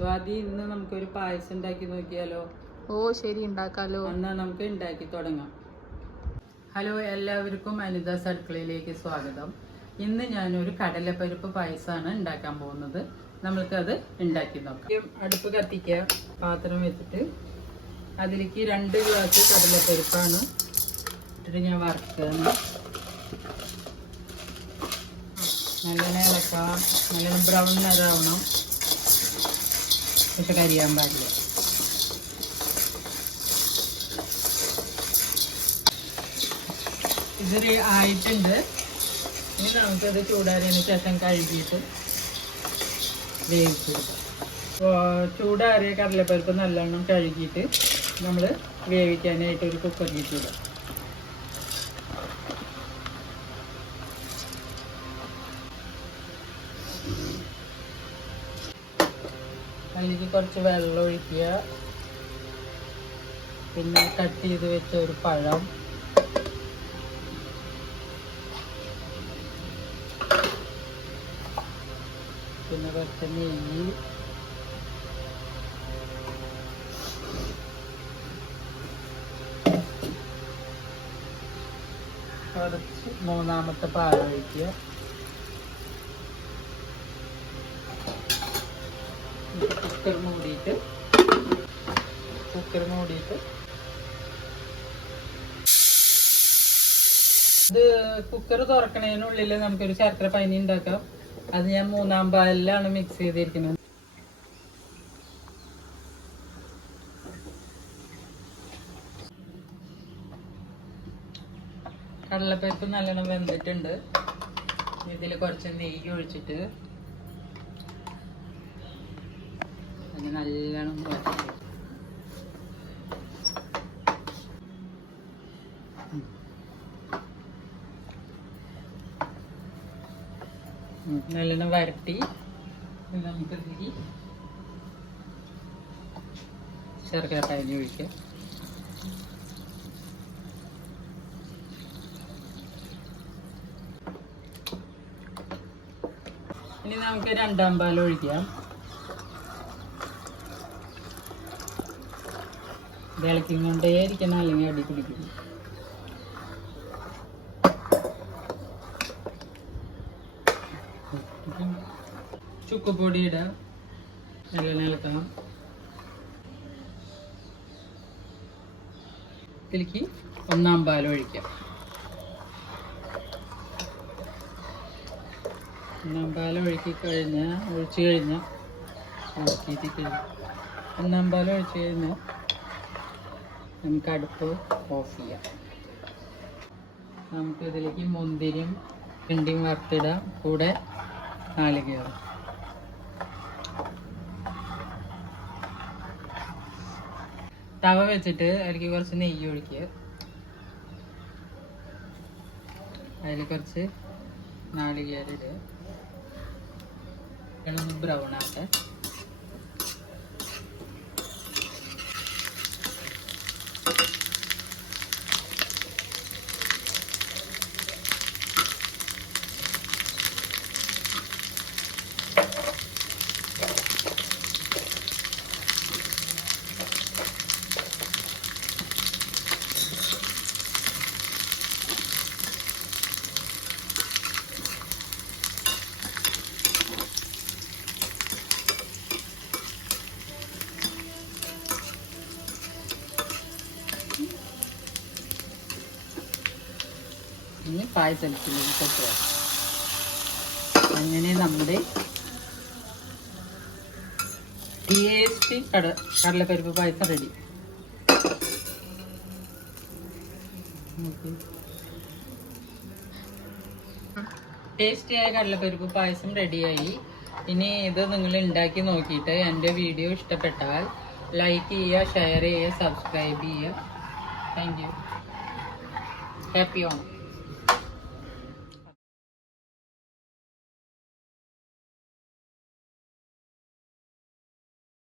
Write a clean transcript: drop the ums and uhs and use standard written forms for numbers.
സ്വാതി, ഇന്ന് നമുക്കൊരു പായസം ഉണ്ടാക്കി നോക്കിയാലോ? ഓ ശരി, ഉണ്ടാക്കാലോ. എന്നാ നമുക്ക് ഉണ്ടാക്കി തുടങ്ങാം. ഹലോ, എല്ലാവർക്കും അനിതാസ് അടുക്കളയിലേക്ക് സ്വാഗതം. ഇന്ന് ഞാനൊരു കടലപ്പരിപ്പ് പായസമാണ് ഉണ്ടാക്കാൻ പോകുന്നത്. നമ്മൾക്കത് ഉണ്ടാക്കി നോക്കാം. അടുപ്പ് കത്തിക്കുക, പാത്രം വെച്ചിട്ട് അതിലേക്ക് 2 ഗ്ലാസ് കടലപ്പരിപ്പാണ് ഇട്ടിട്ട് ഞാൻ വറുക്കുകയാണ്. നല്ലോണം ഇളക്കാം, നല്ലോണം ബ്രൗൺ നിറാവണം, പക്ഷെ കരിയാൻ പാടില്ല. ഇത് ആയിട്ടുണ്ട്. ഇനി നമുക്കത് ചൂടാറിയതിന് ശേഷം കഴുകിയിട്ട് വേവിച്ചെടുക്കാം. ചൂടാറിയ കടലപ്പരിപ്പ് നല്ലോണം കഴുകിയിട്ട് നമ്മൾ വേവിക്കാനായിട്ട് ഒരു കുക്കറിലേക്ക് ഇടാം. അതിലേക്ക് കുറച്ച് വെള്ളം ഒഴിക്കുക. പിന്നെ കട്ട് ചെയ്ത് വെച്ച ഒരു പഴം, പിന്നെ കുറച്ച് നെയ്യ്, കുറച്ച് 3ാമത്തെ പാൽ ഒഴിക്കുക. കുക്കർ മൂടിയിട്ട് ഇത് കുക്കർ തുറക്കണതിനുള്ളിൽ നമുക്കൊരു ശർക്കര പനി ഉണ്ടാക്കാം. അത് ഞാൻ 3ാം പാലിലാണ് മിക്സ് ചെയ്തിരിക്കുന്നത്. കടലപ്പരിപ്പ് നല്ലോണം വെന്തിട്ടുണ്ട്. ഇതിൽ കുറച്ച് നെയ്യ് ഒഴിച്ചിട്ട് നല്ലോണം നല്ലോണം വരട്ടി നമുക്ക് ശർക്കര പാനി ഒഴിക്കാം. ഇനി നമുക്ക് 2ാം പാൽ ഒഴിക്കാം. ഇളക്കി കൊണ്ടേയിരിക്കണം, അല്ലെങ്കിൽ അടി പിടിക്കും. ചുക്കുപൊടി ഇടാം, നല്ലോണം ഇളക്കണം. ഇതിലേക്ക് 1ാം പാൽ ഒഴിക്കാം. 1ാം പാൽ ഒഴിച്ച് കഴിഞ്ഞാൽ 1ാം പാൽ ഒഴിച്ച് കഴിഞ്ഞാൽ നമുക്ക് അടുപ്പ് ഓഫ് ചെയ്യാം. നമുക്ക് ഇതിലേക്ക് മുന്തിരിയും പിണ്ടിയും വറുത്തിടാം, കൂടെ നാളികേരം. തവ വെച്ചിട്ട് അതിലേക്ക് കുറച്ച് നെയ്യ് ഒഴിക്കുക. അതിൽ കുറച്ച് നാളികേരം ഇടുക. ഒന്ന് ബ്രൗൺ ആട്ടെ. ഇനി പായസത്തിലേക്ക് കൊട്ടുക. അങ്ങനെ നമ്മുടെ ടേസ്റ്റി കടലപ്പരിപ്പ് പായസം റെഡി. ടേസ്റ്റിയായ കടലപ്പരിപ്പ് പായസം റെഡിയായി. ഇനി ഇത് നിങ്ങൾ ഉണ്ടാക്കി നോക്കിയിട്ട് എൻ്റെ വീഡിയോ ഇഷ്ടപ്പെട്ടാൽ ലൈക്ക് ചെയ്യുക, ഷെയർ ചെയ്യുക, സബ്സ്ക്രൈബ് ചെയ്യുക. Thank you. ഹാപ്പി ഓണം.